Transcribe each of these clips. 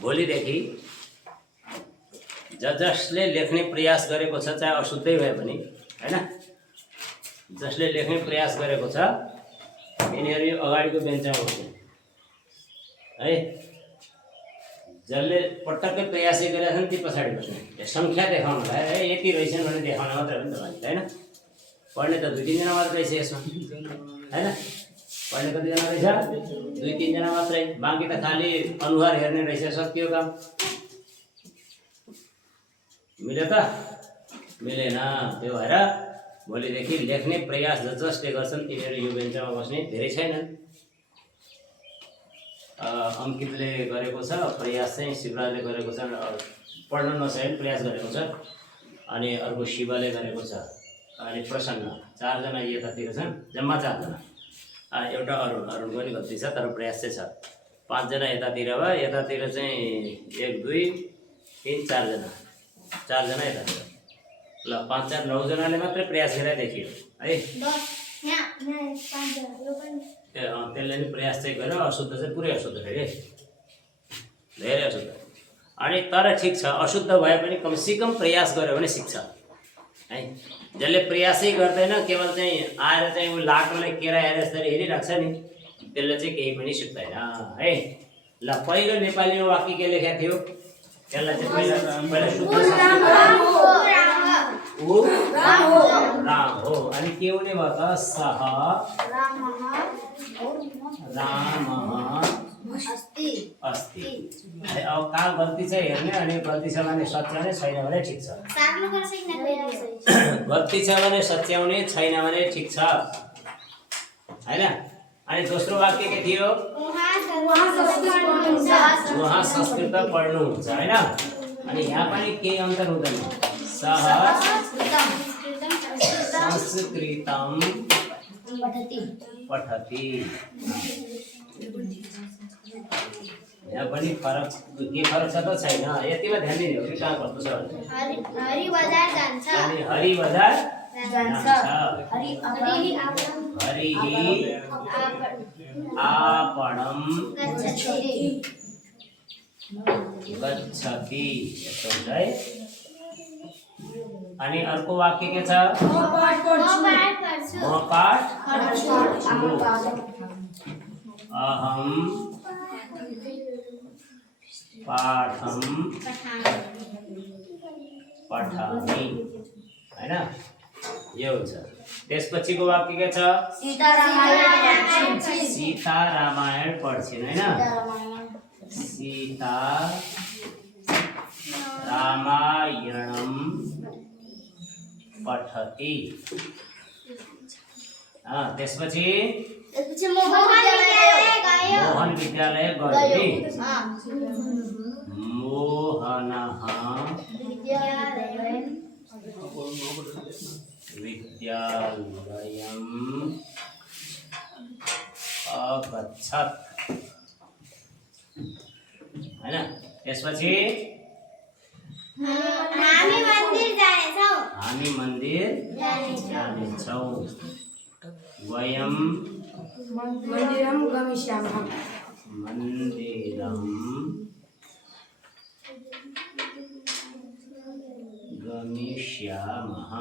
भोलिदेखि जसले लेख्ने प्रयास गरेको छ, चाहे अशुद्धै भए पनि हैन, जसले लेख्ने प्रयास गरेको छ यिनीहरू अगाडिको बेन्चमा बस्ने है। जसले पटक्कै प्रयासै गरेका छन् ती पछाडि बस्ने। सङ्ख्या देखाउनु भयो है, यति रहेछन् भने देखाउन मात्रै हो नि त हैन। पढ्ने त 2-3 जना मात्र रहेछ यसमा हैन। पढ्ने कतिजना रहेछ? 2-3 जना मात्रै। बाँकी त खालि अनुहार हेर्ने रहेछ, सकियो काम। मिल्यो त? मिलेन। त्यो भएर भोलिदेखि लेख्ने प्रयास जसले गर्छन् तिनीहरू यो बेन्चमा बस्ने। धेरै छैनन्। अंकितले गरेको छ प्रयास चाहिँ, शिवराजले गरेको छ, पढ्न नसके प्रयास गरेको छ, अनि अर्को शिवले गरेको छ, अनि प्रसन्न। 4 जना यतातिर छन्, जम्मा 4 जना। एउटा अरुण पनि गल्ती छ तर प्रयास चाहिँ छ। 5 जना यतातिर भयो, यतातिर चाहिँ 1 2 3 4 जना, 4 जना यतातिर। ल 5 4 9 जनाले मात्रै प्रयास गरेर देखियो है। त्यसले नि प्रयास चाहिँ गर्यो। अशुद्ध चाहिँ पुरै अशुद्ध फेरि, धेरै अशुद्ध। अनि तर ठिक छ, अशुद्ध भए पनि कमसेकम प्रयास गर्यो भने सिक्छ है। जसले प्रयासै गर्दैन, केवल चाहिँ आएर चाहिँ ऊ लाटोलाई केरा हेरे जसरी हेरिरहेको छ नि, त्यसले चाहिँ केही पनि सिक्दैन है। ल पहिलो नेपालीमा वाक्य के लेखेको थियो? त्यसलाई चाहिँ पहिला शुद्ध राम हो। अनि के हुने भयो त? सह रामः अस्ति। अब कहाँ गल्ती चाहिँ हेर्ने, अनि गल्ती छ भने सच्याउने, छैन भने ठिक छ। गल्ती छ भने सच्याउने, छैन भने ठिक छ हैन। अनि दोस्रो वाक्य के थियो? उहाँ संस्कृत पढ्नुहुन्छ हैन। अनि यहाँ पनि केही अन्तर हुँदैन। सह संस्कृतम पठति। यहाँ पनि फरक के फरक छ त? छैन। यतिमा ध्यान दिने हो कि कहाँ कस्तो छ भने हरि बजार जान्छ, हरि बजार जान्छ, हरि आपणम गच्छति। यस्तो हुन्छ है। अनि अर्को वाक्य के छ? म पाठ पढ्छु, अहम पाठम पठामि हैन। यो हुन्छ। त्यसपछिको वाक्य के छ? सीता रामायण पढ्छिन् हैन। सीता रामायणम पठति। त्यसपछि मोहन विद्यालय गयो। मोहनः विद्यालयम् अगच्छत् हैन। त्यसपछि हामी मन्दिर जानेछौँ। वयम मन्दिरम गमिष्यामः। मन्दिरम गमिष्यामः।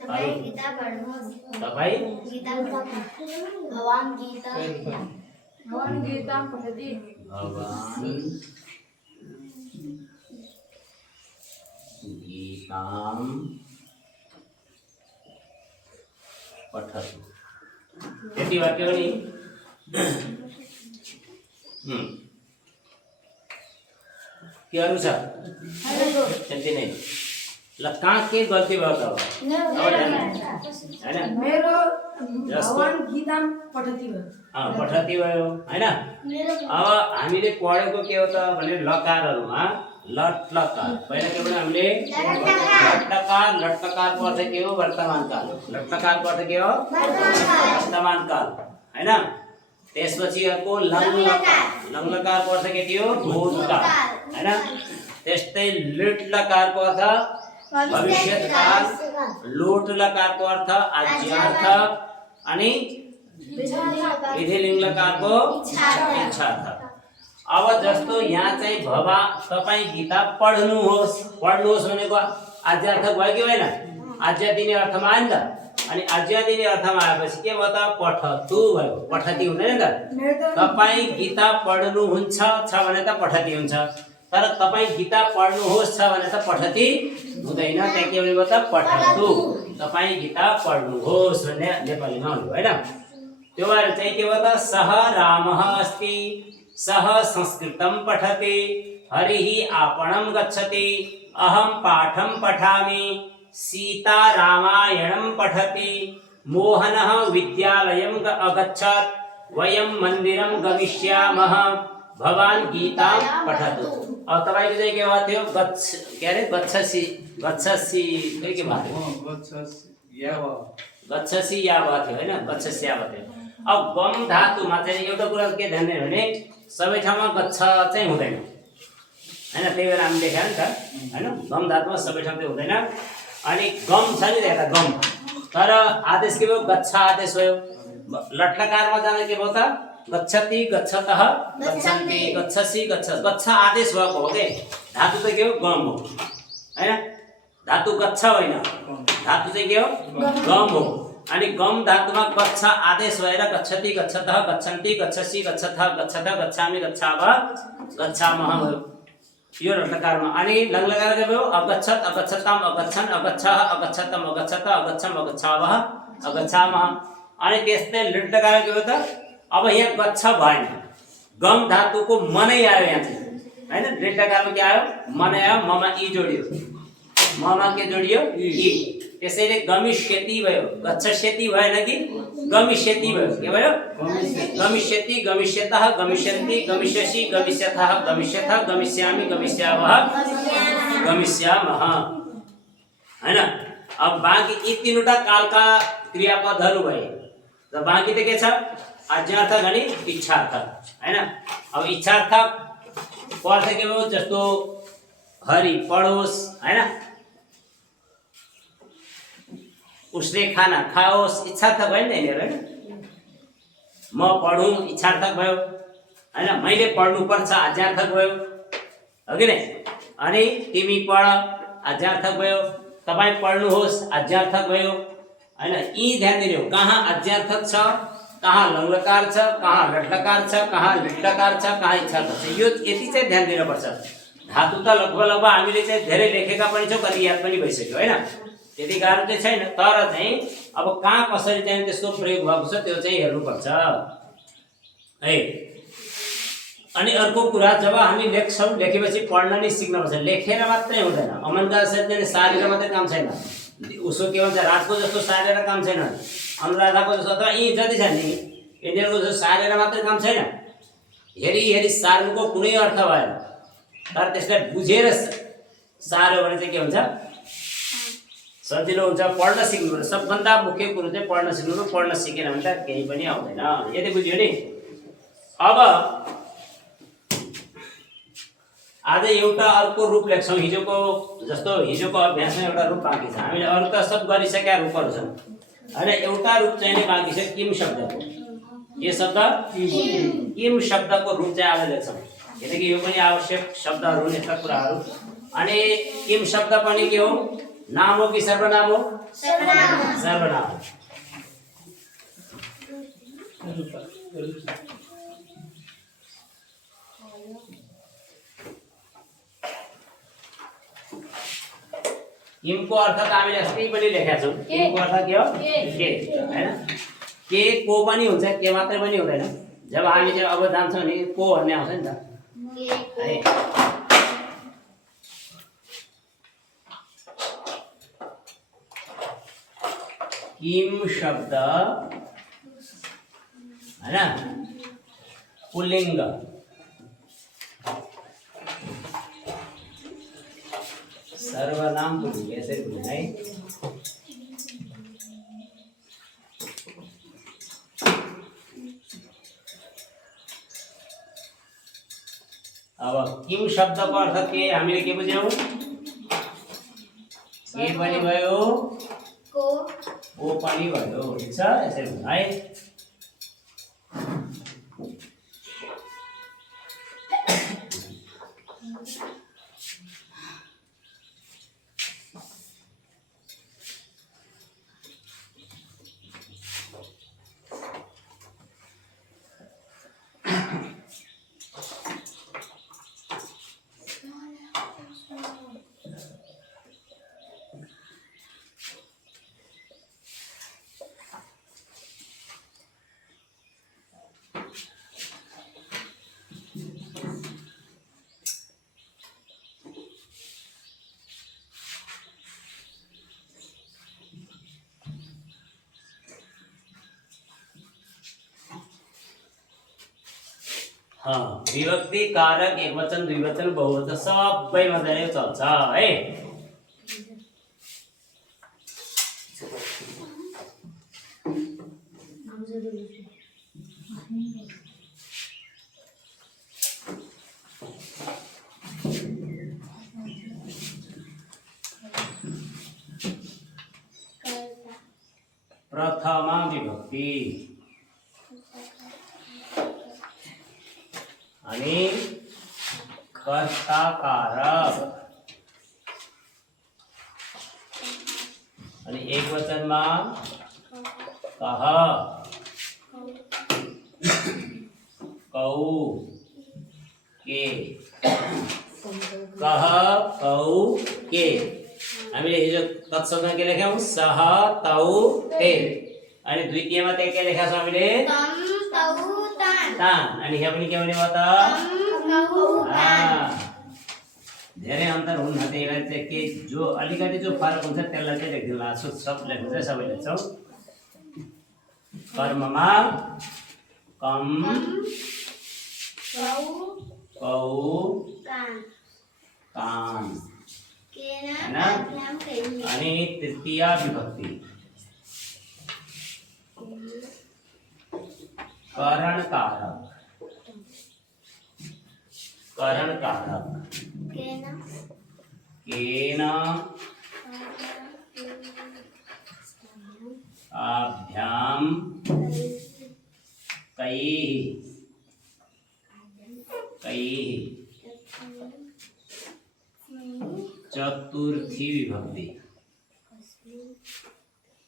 तपाईं भगवान गीता पठति। भगवान गीतां पठतु। यति वाक्य हो नि। के अरू छ? त्यति नै। ल कहाँ के गल्ती भयो त? हैन मेरो भगवान गीता पठति भयो। पठति भयो हैन। अब हामीले पढेको के हो त भने लकारहरुमा लट लकार। पहिला के भने हामीले लट्लकार, लट्लकार अर्थ के हो? वर्तमान काल। लट्लकार अर्थ के हो? वर्तमान काल हैन। त्यसपछि अर्को लङ्लकार। लङ्लकार अर्थ के थियो? भूतकाल हैन। त्यस्तै लुट्लकारको अर्थ भविष्यकाल, लोटलकारको अर्थ आज्यार्थ, अनि विधिलिङ्गकारको इच्छार्थ। अब जस्तो यहाँ चाहिँ भवा तपाईँ गीता पढ्नुहोस् पढ्नुहोस् भनेको आज्ञार्थ भयो कि होइन आज्ञा दिने अर्थमा आयो नि त अनि आज्ञा दिने अर्थमा आएपछि के भयो त पठतु भयो पठती हुँदैन त तपाईँ गीता पढ्नुहुन्छ छ भने त पठती हुन्छ तर तपाईँ गीता पढ्नुहोस् छ भने त पठती हुँदैन त्यहाँ के भयो त पठतु तपाईँ गीता पढ्नुहोस् भन्ने नेपालीमा हुनु होइन त्यो भएर चाहिँ के भयो त सह रामः अस्ति सह संस्कृतं पठति हरिः आपणं गच्छति अहं पाठं पठामि सीता रामायणं पठति मोहनः विद्यालयं अगच्छत् वयं मन्दिरं गमिष्यामः भवान् गीतां पठतु अब तपाईको चाहिँ के भयो थियो गच्छ के अरे गच्छसि गच्छसि के भयो गच्छसि या भयो थियो हैन गच्छसि या भयो थियो अब गम धातुमा चाहिँ एउटा कुरा के ध्यान दिनु भने सबै ठाउँमा गच्छ चाहिँ हुँदैन हैन त्यही भएर हामी लेख्या नि त हैन गम धातुमा सबै ठाउँ चाहिँ हुँदैन अनि गम छ नि यता गम तर आदेश के भयो गच्छ आदेश भयो लट्लकारमा जाँदा के भयो त गच्छति गच्छतः गच्छन्ति गच्छसि गच्छ गच्छ आदेश भएको हो के धातु चाहिँ के हो गम हो हैन धातु गच्छ होइन धातु चाहिँ के हो गम हो अनि गम धातुमा गच्छ आदेश भएर गच्छति गच्छतः गच्छन्ति गच्छसि गच्छतः गच्छतः गच्छामि गच्छावः गच्छामः भयो यो लट्लकारमा अनि लङ्लकार के भयो अगच्छत अगच्छताम अगच्छन् अगच्छः अगच्छतम अगच्छत अगच्छम अगच्छावः अगच्छामः अनि त्यस्तै लट्लकार के भयो त अब यहाँ गच्छ भएन गम धातुको मनै आयो यहाँ चाहिँ हैन लट्लकारमा के आयो मनै आयो ममा ई जोडियो ममा के जोडियो ई त्यसैले गमिष्यति भयो गच्छष्यति भएन कि गमिष्यति भयो के भयो गमिष्यति गमिष्यतः गमिष्यन्ति गमिष्यसि गमिष्यथः गमिष्यथः गमिष्यामि गमिष्यावः गमिष्यामः हैन अब बाँकी यी तीनवटा कालका क्रियापदहरू भए र बाँकी त के छ आज्ञार्थक अनि इच्छार्थक हैन अब इच्छार्थक अर्थ के भयो जस्तो हरि पढोस् हैन उसले खाना खाओस् इच्छार्थक भयो नि हैन म पढौँ इच्छार्थक भयो हैन मैले पढ्नुपर्छ आज्ञार्थक भयो हो कि नै अनि तिमी पढ आज्ञार्थक भयो तपाईँ पढ्नुहोस् आज्ञार्थक भयो हैन यी ध्यान दिनु कहाँ आज्ञार्थक छ कहाँ लङ्लकार छ कहाँ लट्लकार छ कहाँ लिट्लकार छ कहाँ इच्छार्थक छ यो यति चाहिँ ध्यान दिनुपर्छ धातु त लगभग हामीले चाहिँ धेरै लेखेका पनि छौँ कति याद पनि भइसक्यो हैन त्यति गाह्रो चाहिँ छैन तर चाहिँ अब कहाँ कसरी चाहिँ त्यसको प्रयोग भएको छ त्यो चाहिँ हेर्नुपर्छ है अनि अर्को कुरा जब हामी लेख्छौँ लेखेपछि पढ्न नै सिक्नुपर्छ लेखेर मात्रै हुँदैन अमनका साथीले सारेर मात्रै काम छैन उसको के भन्छ रातको जस्तो सारेर काम छैन अनुराधाको जस्तो अथवा यी जति छ नि यिनीहरूको जस्तो सारेर मात्रै काम छैन हेरी हेरी सार्नुको कुनै अर्थ भएन तर त्यसलाई बुझेर सार्यो भने चाहिँ के हुन्छ सजिलो हुन्छ पढ्न सिक्नु सबभन्दा मुख्य कुरो चाहिँ पढ्न सिक्नु पढ्न सिकेन भने त केही पनि आउँदैन यदि बुझ्यो नि अब आज एउटा अर्को रूप लेख्छौँ हिजोको जस्तो हिजोको अभ्यासमा एउटा रूप बाँकी छ हामीले अरू त सब गरिसकेका रूपहरू छन् होइन एउटा रूप चाहिँ नै बाँकी छ किम शब्दको के शब्द किम शब्दको रूप चाहिँ आज लेख्छौँ किनकि यो पनि आवश्यक शब्दहरू हुन् यस्ता कुराहरू अनि किम शब्द पनि के हो नाम हो कि सर्वनाम हो सर्वनाम किमको अर्थ त हामीले अस्ति पनि लेखेका छौँ किमको अर्थ के हो के हैन के को पनि हुन्छ के मात्रै पनि हुँदैन जब हामी चाहिँ अब जान्छौँ नि को भन्ने आउँछ नि त है किम शब्द हैन पुल्लिङ्ग सर्वनाम पुल्लिङ्ग यसरी बुझ्नु है अब किम शब्दको अर्थ के हामीले के बुझ्यौँ के पनि भयो को पनि भयो ठिक छ यसरी बुझ्नु है विभक्ति कारक एकवचन द्विवचन बहुवचन सबै मजाले चल्छ है। प्रथमा विभक्ति आणि कर्ता कारक आणि एकवचनमा कह कौ के कह कौ के हामीले हिजो तत्सममा के लेख्यौं सह तौ ते अनि द्वितीयमा के लेख्या छ हामीले तम तौ तान तान अनि यहाँ पनि के भने म त धेरै अन्तर हुन्न त्यसलाई चाहिँ के जो अलिकति जो फरक हुन्छ त्यसलाई चाहिँ लेख्दिनु लाग्छु सब लेख्नु चाहिँ सबै लेख्छौ कर्ममा कम कौ कान अनि तृतीय विभक्ति करण कारक केन आभ्याम कैः चतुर्थी विभक्ति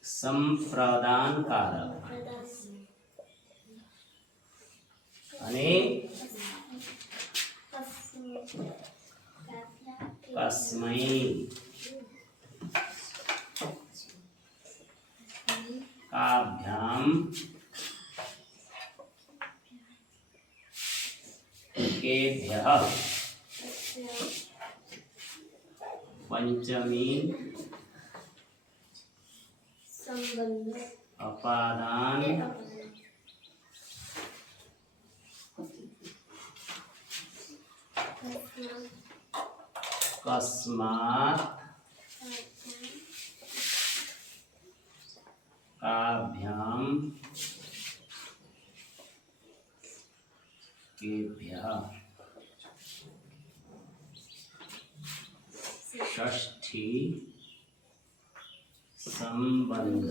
संप्रदान कारक आणि कस्मै काभ्याम केभ्यः पंचमी अपादान कस्मात् काभ्याम केभ्यः षष्ठी संबंध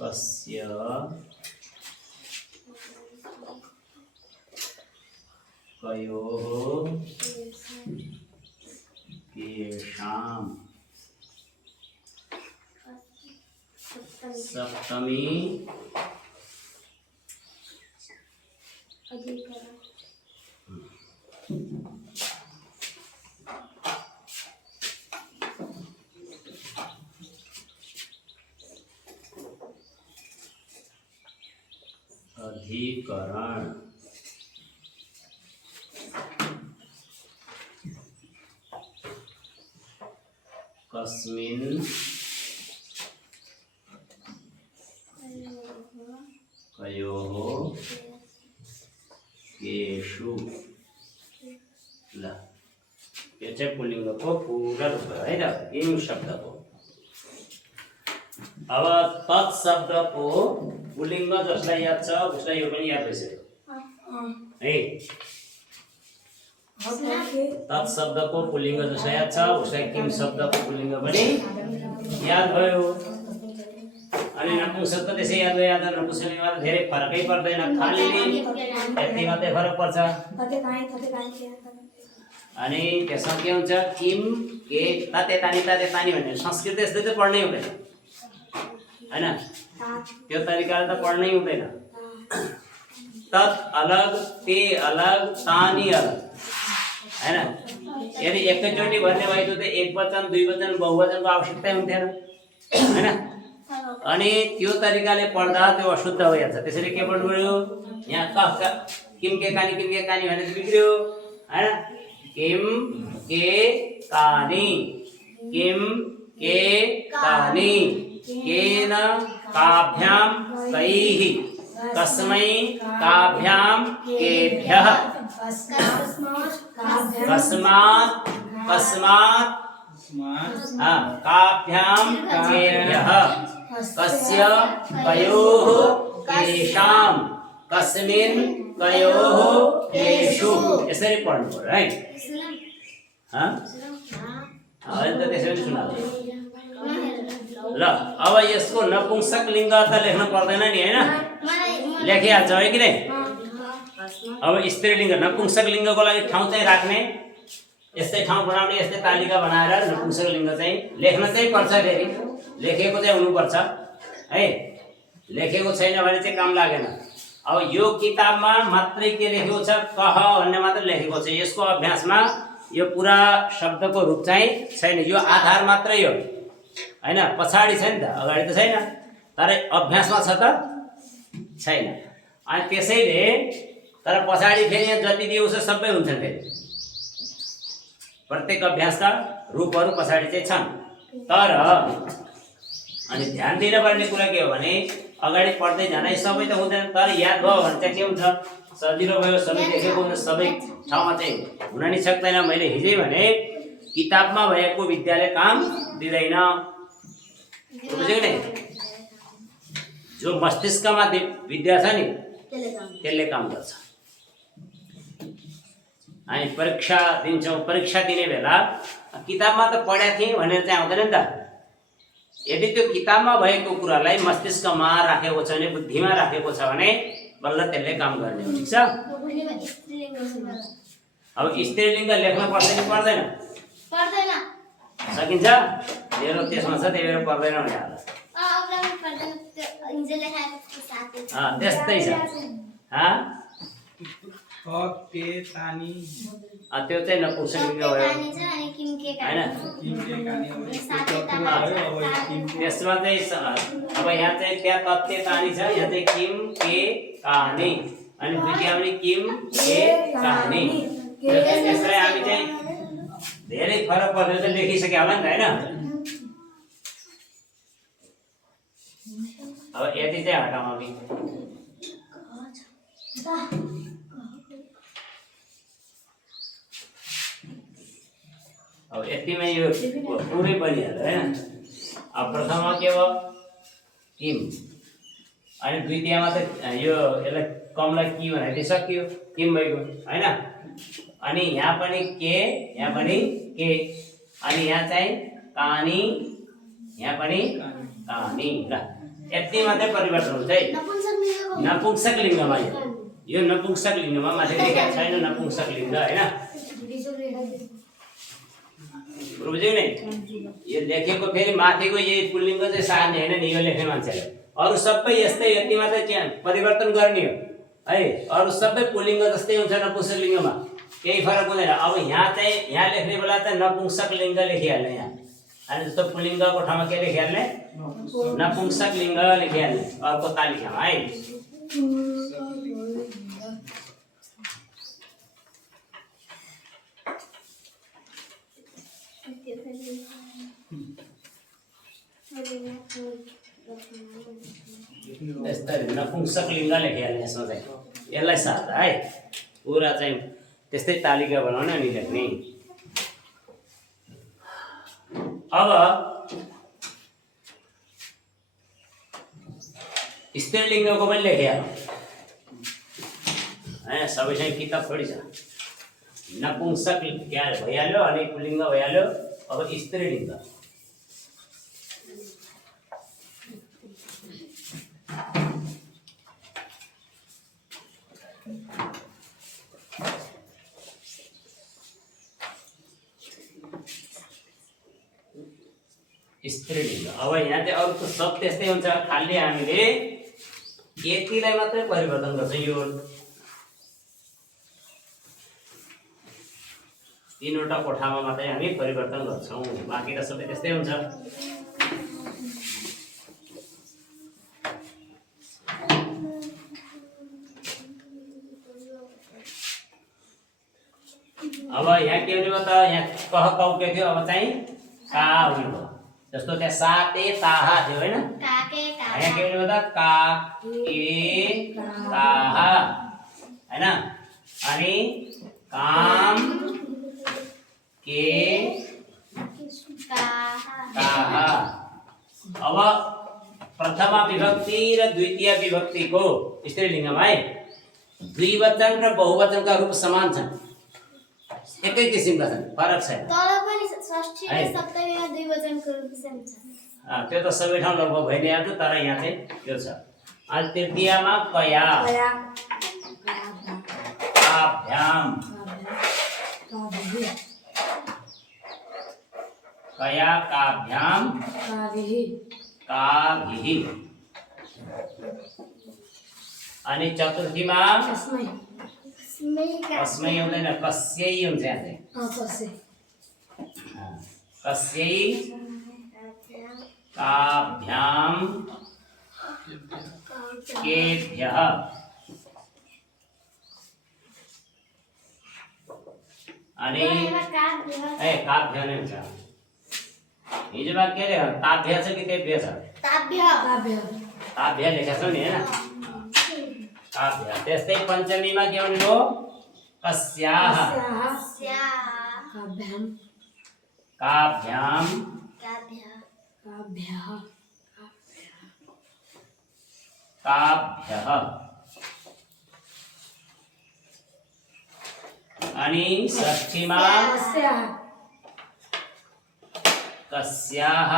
कस्य कयोः केषाम् सप्तमी अधिकरण कस्मिन् कयोः केषु ल यो चाहिँ पुल्लिङ्गको पूरा रूप है त यी शब्दको अब तत् शब्दको पुल्लिङ्ग जसलाई याद छ उसलाई यो पनि याद भइसक्यो है तत् शब्दको पुल्लिङ्ग जसलाई याद छ उसलाई किम शब्दको पुल्लिङ्ग पनि याद भयो अनि नपुंसक त त्यसै याद भयो नपुंसकमा त धेरै फरकै पर्दैन खाली यति मात्रै फरक पर्छ अनि त्यसमा के हुन्छ किम के ताते तानी भन्ने संस्कृत यस्तै त पढ्नै हुँदैन हैन त्यो तरिकाले त पढ्नै हुँदैन तत् अलग ते अलग तानी अलग हैन यदि एकैचोटि भन्ने भइदियो त एक वचन दुई वचन बहुवचनको आवश्यकता हुन्थेन हैन अनि त्यो तरिकाले पढ्दा त्यो अशुद्ध भइहाल्छ त्यसैले के पढ्नु पर्यो यहाँ क किम के कानी भने बिग्रियो हैन किम के कानी केन काभ्याम कैः कस्मै काभ्याम केभ्यः कस्मात् कस्मात् काभ्याम केभ्यः कस्य कयोः केषां कस्मिन् कयोः केषु यसरी पढ्नु पर्यो है अहिले त त्यसरी सुना ल अब यसको नपुंसक लिङ्ग त लेख्न पर्दैन नि हैन लेखिहाल्छ है कि नै अब स्त्रीलिङ्ग नपुंसक लिङ्गको लागि ठाउँ चाहिँ राख्ने यस्तै ठाउँ बनाउने यस्तै तालिका बनाएर नपुंसक लिङ्ग चाहिँ लेख्न चाहिँ पर्छ फेरि लेखेको चाहिँ हुनुपर्छ है लेखेको छैन भने चाहिँ काम लागेन अब यो किताबमा मात्रै के लेखेको छ कह भन्ने मात्र लेखेको छ यसको अभ्यासमा यो पुरा शब्दको रूप चाहिँ छैन यो आधार मात्रै हो हैन पछाडी छ नि त अगाडि त छैन तर अभ्यासमा छ त छैन अनि त्यसैले तर पछाडी फेरि यहाँ जति दिएको छ सबै हुन्छन् फेरि प्रत्येक अभ्यासका रूपहरू पछाडी चाहिँ छन् तर अनि ध्यान दिनुपर्ने कुरा के हो भने अगाडि पढ्दै जाँदा सबै त हुँदैन तर याद भयो भने चाहिँ के हुन्छ सजिलो भयो सबै देखेको हुन्छ सबै ठाउँमा चाहिँ हुन नि सक्दैन मैले हिजै भने किताबमा भएको विद्याले काम दिँदैन बुझ्यो नि जो मस्तिष्कमा विद्या छ नि त्यसले काम गर्छ हामी परीक्षा दिन्छौँ परीक्षा दिने बेला किताबमा त पढेको थिएँ भनेर चाहिँ आउँदैन नि त यदि त्यो किताबमा भएको कुरालाई मस्तिष्कमा राखेको छ भने बुद्धिमा राखेको छ भने बल्ल त्यसले काम गर्ने हो ठिक छ अब स्त्रीलिङ्ग लेख्न पर्छ कि पर्दैन सकिन्छ मेरो त्यसमा छ त्यही भएर पर्दैन भने त्यस्तै छ त्यो चाहिँ नपुंसक लिङ्ग भयो हैन त्यसमा चाहिँ अब यहाँ चाहिँ त्यहाँ तत्ते तानी छ यहाँ चाहिँ किम के कहानी अनि द्वितीयमा पनि किम के कहानी त्यसलाई हामी चाहिँ धेरै फरक पर्दैन त लेखिसक्यो होला नि त हैन अब यति चाहिँ हटाउँ हामी अब यतिमै यो पुरै बनिहाल्यो हैन अब प्रथममा के भयो किम अनि द्वितीयमा त यो यसलाई कमलाई कि भनेर सकियो किम भइगयो हैन अनि यहाँ पनि के यहाँ पनि के अनि यहाँ चाहिँ कहानी यहाँ पनि कहानी ल यति मात्रै परिवर्तन हुन्छ है नपुंसक लिङ्गमा यो नपुंसक लिङ्गमा माथि लेखेको छैन नपुंसक लिङ्ग हैन बुझ्यौ नि यो लेखेको फेरि माथिको यही पुल्लिङ्ग चाहिँ सार्ने हैन नि यो लेख्ने मान्छेले अरु सबै यस्तै यति मात्रै परिवर्तन गर्ने हो है अरु सबै पुल्लिङ्ग जस्तै हुन्छ नपुंसक लिङ्गमा केही फरक हुँदैन अब यहाँ चाहिँ यहाँ लेख्ने बेला चाहिँ नपुंसक लिङ्ग लेखिहाल्ने यहाँ अनि जस्तो पुल्लिङ्गको ठाउँमा के लेखिहाल्ने नपुंसक लिङ्ग लेखिहाल्ने अर्को तालिकामा है यसरी नपुंसक लिङ्ग लेखिहाल्ने यसमा चाहिँ यसलाई सार्दा है पुरा चाहिँ त्यस्तै तालिका बनाउने अनि लेख्ने अब स्त्रीलिङ्गको पनि लेखिहाल्नु हैन सबैसँग किताब थोडी छ नपुंसक भइहाल्यो अनि पुल्लिङ्ग भइहाल्यो अब स्त्रीलिङ्ग स्त्रीलिङ्ग अब यहाँ चाहिँ अरू त सब त्यस्तै हुन्छ खाली हामीले यतिलाई मात्रै परिवर्तन गर्छ यो तीनवटा कोठामा मात्रै हामी परिवर्तन गर्छौँ बाँकी त सबै त्यस्तै हुन्छ अब यहाँ के हुने भयो त यहाँ कह कौ के थियो अब चाहिँ का हुने भयो जस्तो त्यहाँ साते ताहा थियो हैन काके का અહીંયા કેવી રીતે બતા કા કે કાહ है ना आणि काम के काह अब प्रथमा विभक्ति र द्वितीय विभक्ति को स्त्रीलिंगम है द्विवचन र बहुवचन का रूप समान छन् एकै किसिमका छन् फरक छैन तल पनि षष्ठी र सप्तमीमा द्विवचनको रूप सेम छ त्यो त सबै ठाउँ लगभग भइ नै हाल्छ तर यहाँ चाहिँ त्यो छ अनि तृतीयमा कया काभ्याम कया काभ्याम काभिः अनि चतुर्थीमा अस्मै हुँदैन कस्यै हुन्छ यहाँ चाहिँ कस्यै काभ्याम केभ्यः अनि ए काभ्य नै हुन्छ हिजो बात के रे काभ्य छ कि तेभ्य छ काभ्य लेखेको छ नि हैन काभ्य त्यस्तै पञ्चमीमा के भन्नु कस्याः काभ्याम काभ्यः अनि षष्ठीमा कस्याः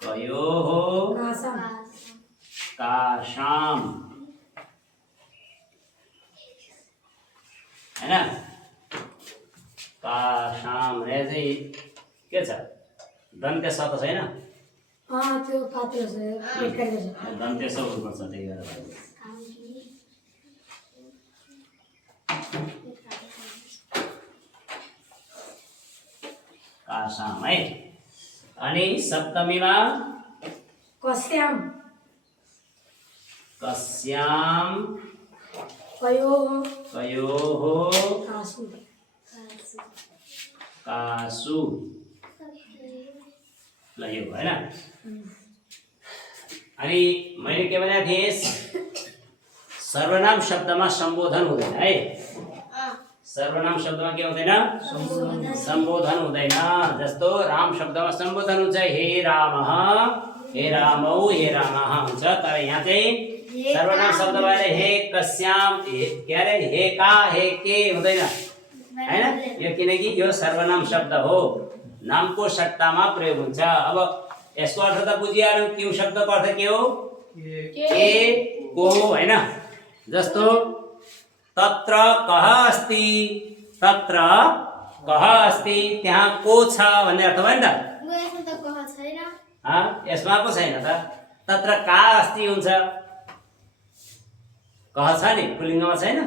कयोः काशाम है ना काशाम रे चाहिँ के छ दन्त्य स त छैन त्यो पात्र छ लेखेको छ दन्त्य स हुनुपर्छ त्यही भएर काशाम है अनि सप्तमीमा कस्याम कस्याम कयोः कासु ल यो हैन अनि मैले के भनेको थिएँ सर्वनाम शब्दमा सम्बोधन हुँदैन है सर्वनाम शब्दमा के हुँदैन सम्बोधन हुँदैन जस्तो राम शब्दमा सम्बोधन हुन्छ हे रामः हे रामौ हे रामः हुन्छ तर यहाँ चाहिँ सर्वनाम शब्द भएर हे कस्याम के अरे हे का हे के हुँदैन हैन यो किनकि यो सर्वनाम शब्द हो नामको सट्टामा प्रयोग हुन्छ अब यसको अर्थ त बुझिहाल्यौ क्यू शब्दको अर्थ के हो के को हैन जस्तो तत्र कः अस्ति तत्र कः अस्ति त्यहाँ को छ भन्ने अर्थ भयो नि त यसमा को छैन त तत्र का अस्ति हुन्छ कः छ नि पुल्लिङ्गमा छैन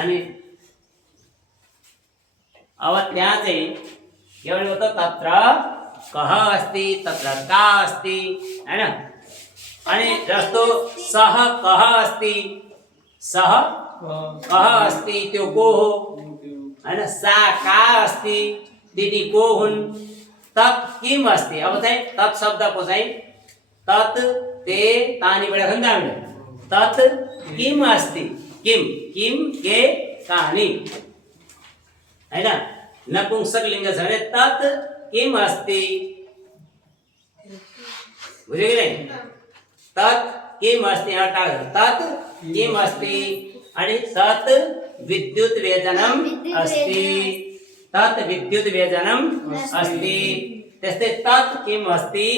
अनि अब त्यहाँ चाहिँ के भनेको त तत्र कः अस्ति तत्र का अस्ति हैन अनि जस्तो सः कः अस्ति सः कः अस्ति त्यो को हो हैन सा का अस्ति दिदी को हुन् तत् किम अस्ति अब चाहिँ तत् शब्दको चाहिँ तत् ते तानी बढा खन्दा हामीले तत् किम अस्ति किम किम के कहानी हैन नपुंसक लिङ्ग छ भने तत् किम अस्ति बुझ्यो कि नै तत् किम अस्ति तत् किम अस्ति अनि तत् विद्युत व्यजनम अस्ति तत् विद्युत व्यजनम अस्ति त्यस्तै तत् किम अस्ति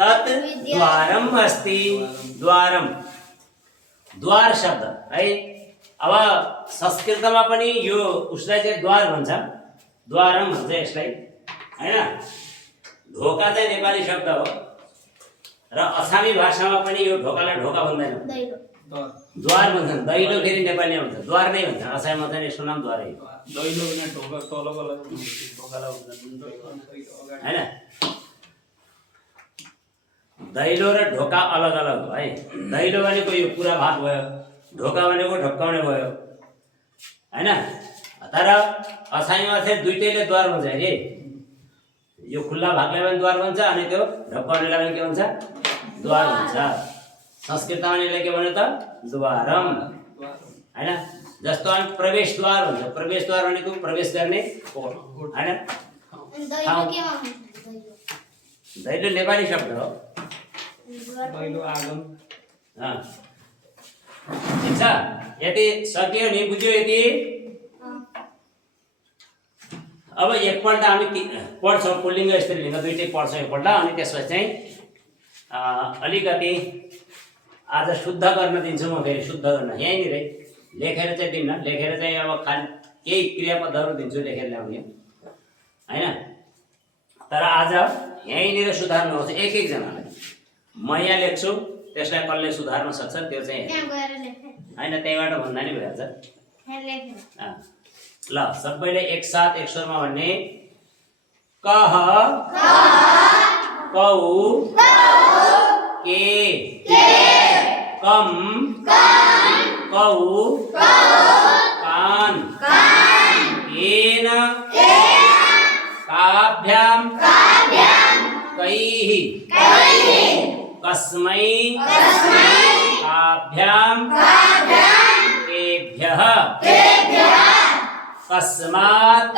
तत् द्वारम अस्ति द्वारम द्वार शब्द है अब संस्कृतमा पनि यो उसलाई चाहिँ द्वार भन्छ द्वारम भन्छ यसलाई हैन ढोका चाहिँ नेपाली शब्द हो र असामी भाषामा पनि यो ढोकालाई ढोका भन्दैन द्वार भन्छन् दैलो फेरि नेपालीमा भन्छ द्वार नै भन्छ असामीमा चाहिँ यसको नाम द्वारै हो दैलो भने ढोका तलको ढोकालाई हैन दैलो र ढोका अलग अलग हो है दैलो भनेको यो पुरा भाग भयो ढोका भनेको ढक्काउने भयो हैन तर असामीमा चाहिँ दुईटैले द्वार भन्छ अरे यो खुल्ला भागलाई पनि द्वार भन्छ अनि त्यो ढक्कनेलाई पनि के भन्छ द्वार भन्छ संस्कृतमा यसलाई के भन्यो त द्वारम हैन जस्तो हामी प्रवेशद्वार भन्छ प्रवेशद्वार भनेको प्रवेश गर्ने कोण हैन दैलो नेपाली शब्द हो पहिलो आगम ठिक छ यति सकियो नि बुझ्यो यति अब एकपल्ट हामी पढ्छौँ पुल्लिङ्ग स्त्रीलिङ्ग दुईटै पढ्छौँ एकपल्ट अनि त्यसपछि चाहिँ अलिकति आज शुद्ध गर्न दिन्छु म फेरि शुद्ध गर्न यहीँनिर लेखेर चाहिँ दिन्न लेखेर चाहिँ अब खालि केही क्रियापदहरू दिन्छु लेखेर ल्याउने हैन तर आज यहीँनिर सुधार्नुहोस् एक एकजनालाई म यहाँ लेख्छु त्यसलाई कसले सुधार्न सक्छ त्यो चाहिँ हैन त्यहीबाट भन्दा नि भइहाल्छ ल सबैले एकसाथ एक स्वरमा भन्ने कह कौ के कम कौ कान केन काभ्याम कैः कस्मै काभ्याम केभ्यः कस्मात्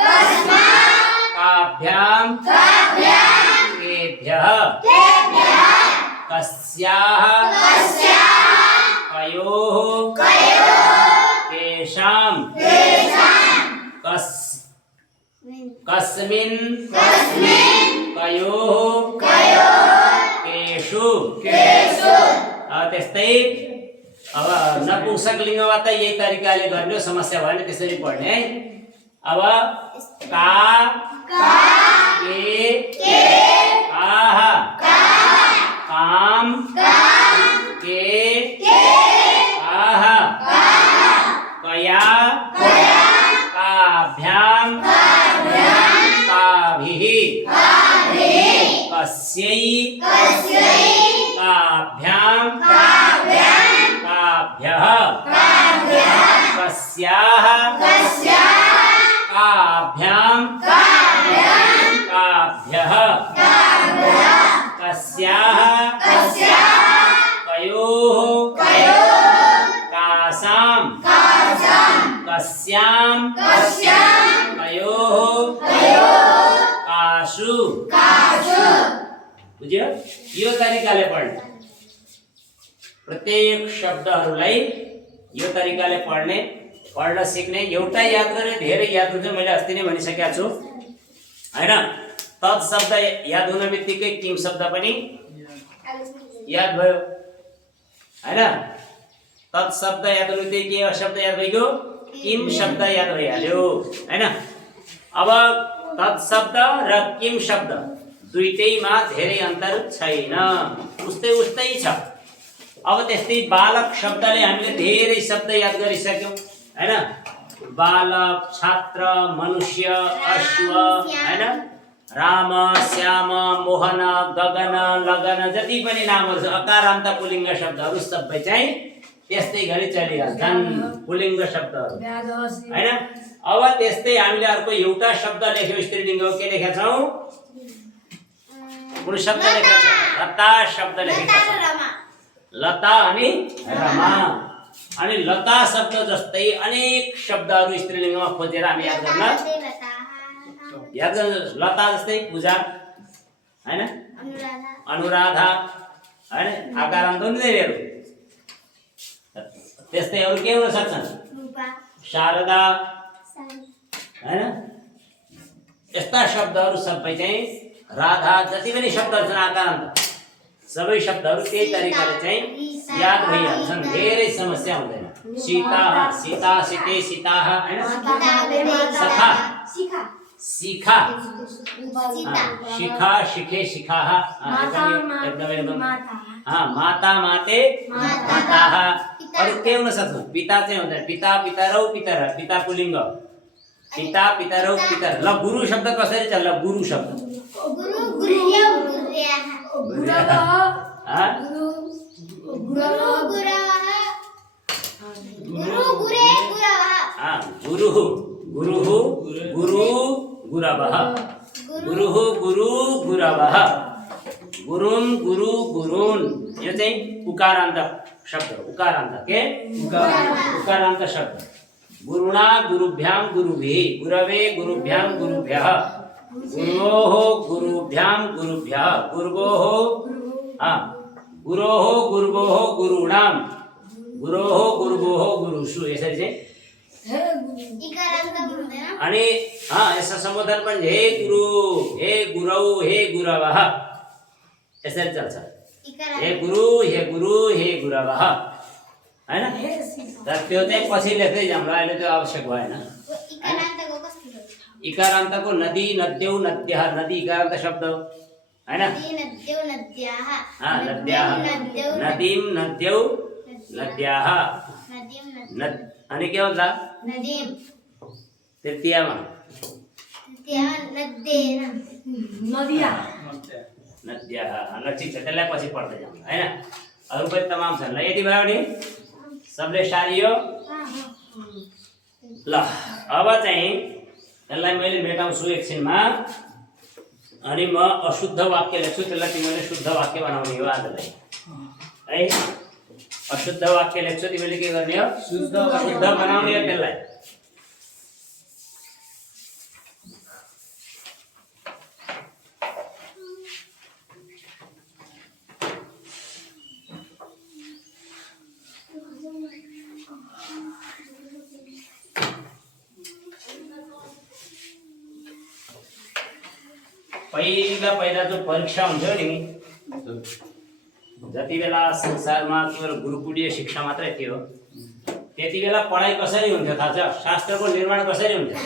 काभ्याम केभ्यः कस्याः कयोः केषां कस्मिन् कयोः केषु त्यस्तै अब नपुंसकलिङ्गमा त यही तरिकाले गर्ने समस्या भयो भने त्यसरी पढ्ने है अब का के काह काम के काह कया काभ्याम काभिः कस्यै काभ्याम काभ्यः कस्याः काभ्याम काभ्यः कस्याः कयोः कासां कस्यां कयोः कासु बुझ्यो यो तरिकाले पढ्ने प्रत्येक शब्दहरूलाई यो तरिकाले पढ्न सिक्ने एउटा याद गर्ने धेरै याद हुन्छ मैले अस्ति नै भनिसकेको छु हैन तत् शब्द याद हुन बित्तिकै किम शब्द पनि याद भयो हैन तत् शब्द याद हुन बित्तिकै के शब्द याद भइगयो किम शब्द याद भइहाल्यो हैन अब तत् शब्द र किम शब्द दुईटैमा धेरै अन्तर छैन उस्तै छ अब त्यस्तै बालक शब्दले हामीले धेरै शब्द याद गरिसक्यौं हैन बालक छात्र मनुष्य अश्व हैन राम श्याम मोहन गगन लगन जति पनि नामहरु छ अकारान्त पुल्लिङ्ग शब्दहरु सबै चाहिँ त्यस्तै गरी चलिरहन्छन् पुल्लिङ्ग शब्दहरु हैन अब त्यस्तै हामीले अर्को एउटा शब्द लेख्यौ स्त्रीलिङ्गको के लेखेका छौं कुन शब्द लेखेका छौं लता शब्द लेखेका छौं लता अनि रमा अनि लता शब्द जस्तै अनेक शब्दहरु स्त्रीलिङ्गमा खोजेर हामी याद गर्न लता जस्तै पूजा हैन अनुराधा हैन आकारान्त हुँदैनहरु त्यस्तै अरु के हुन सक्छन् शारदा हैन यस्ता शब्दहरु सबै चाहिँ राधा जति पनि शब्दहरु छन् आकारान्त सबै शब्दहरु त्यही तरिकाले चाहिँ याद भइहाल्छन् धेरै समस्या हुँदैन सीता सीता सीते सीताः हैन सखा शिखा शिखा शिखे शिखाः माता माते माताः अरु के हुन सक्छ पिता चाहिँ हुन्छ पिता पितरौ पितर पिता पुल्लिङ्ग पिता पितरौ पितर ल गुरु शब्द कसरी छ ल गुरु शब्द गुरु गुरुर्यौ गुरुर्याः गुरुः गुरुः गुरु गुरवः गुरुः गुरु गुरुम गुरु गुरुन यो चाहिँ उकारान्त शब्द हो। उकारान्त के उकारान्त शब्द। गुरुणा गुरुभ्याम गुरुभिः गुरवे गुरुभ्याम गुरुभ्यः गुरोः गुरुभ्याम गुरुभ्यः गुरुवोः गुरुवोः गुरुणाम गुरोः गुरुवोः गुरुषु यसरी चाहिँ अनि यसो सम्बोधन पनि हे गुरु हे गुरौ हे गुरवः यसरी चल्छ। हे गुरु हे गुरवः हैन। तर त्यो चाहिँ पछि लेख्दै जाऊँ र अहिले त्यो आवश्यक भएन। इकारान्तको नदी नद्यौ नद्यः नदी इकारान्त शब्द हो हैन। नद्याः नदीम नद्यौ नद्याः अनि के हुन्छ तृतीयमा नदिया नद्याः ल ठिक छ त्यसलाई पछि पढ्दै जाऊँ हैन। अरु पनि तमाम छन् ल यति भयो नि सबले सारियो ल। अब चाहिँ यसलाई मैले मेटाउँछु एकछिनमा अनि म अशुद्ध वाक्य लेख्छु त्यसलाई तिमीले शुद्ध वाक्य बनाउने हो आजलाई है। अशुद्ध वाक्य लेख्छु तिमीले के गर्ने हो शुद्ध बनाउने हो त्यसलाई। पहिला जो परीक्षा हुन्थ्यो नि जति बेला संसारमा केवल गुरुकुलीय शिक्षा मात्रै थियो त्यति बेला पढाइ कसरी हुन्थ्यो थाहा छ? शास्त्रको निर्माण कसरी हुन्थ्यो?